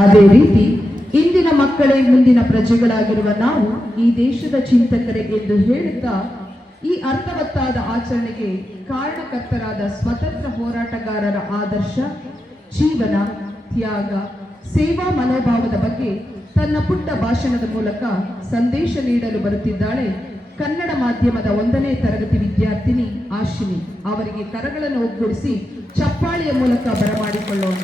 ಅದೇ ರೀತಿ ಇಂದಿನ ಮಕ್ಕಳೇ ಮುಂದಿನ ಪ್ರಜೆಗಳಾಗಿರುವ ನಾವು ಈ ದೇಶದ ಚಿಂತಕರೇ ಎಂದು ಹೇಳುತ್ತಾ ಈ ಅರ್ಥವತ್ತಾದ ಆಚರಣೆಗೆ ಕಾರಣಕರ್ತರಾದ ಸ್ವತಂತ್ರ ಹೋರಾಟಗಾರರ ಆದರ್ಶ, ಜೀವನ, ತ್ಯಾಗ, ಸೇವಾ ಮನೋಭಾವದ ಬಗ್ಗೆ ತನ್ನ ಪುಟ್ಟ ಭಾಷಣದ ಮೂಲಕ ಸಂದೇಶ ನೀಡಲು ಬರುತ್ತಿದ್ದಾಳೆ ಕನ್ನಡ ಮಾಧ್ಯಮದ 1ನೇ ತರಗತಿ ವಿದ್ಯಾರ್ಥಿನಿ ಆಶಿನಿ. ಅವರಿಗೆ ಕರಗಳನ್ನು ಒಗ್ಗೂಡಿಸಿ ಚಪ್ಪಾಳೆಯ ಮೂಲಕ ಬರಮಾಡಿಕೊಳ್ಳೋಣ.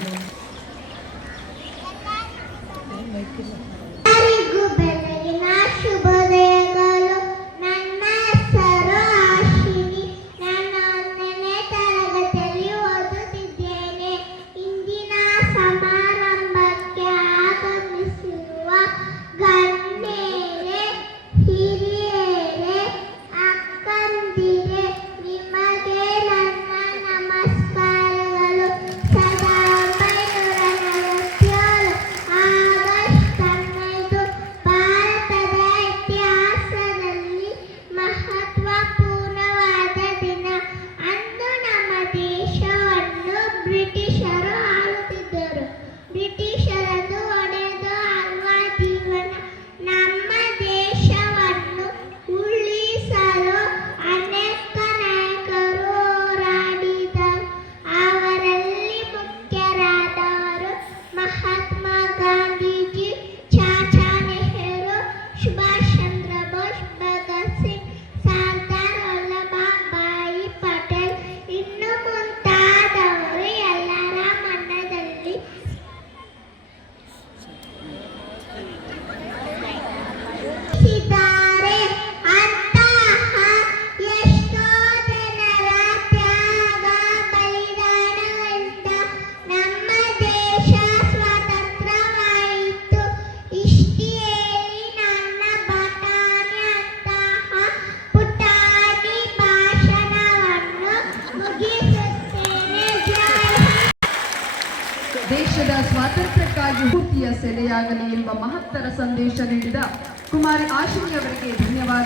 ದೇಶದ ಸ್ವಾತಂತ್ರ್ಯಕ್ಕಾಗಿ ಸ್ಫೂರ್ತಿಯ ಸೆಲೆಯಾಗಲಿ ಎಂಬ ಮಹತ್ತರ ಸಂದೇಶ ನೀಡಿದ ಕುಮಾರಿ ಆಶಿನಿ ಅವರಿಗೆ ಧನ್ಯವಾದ.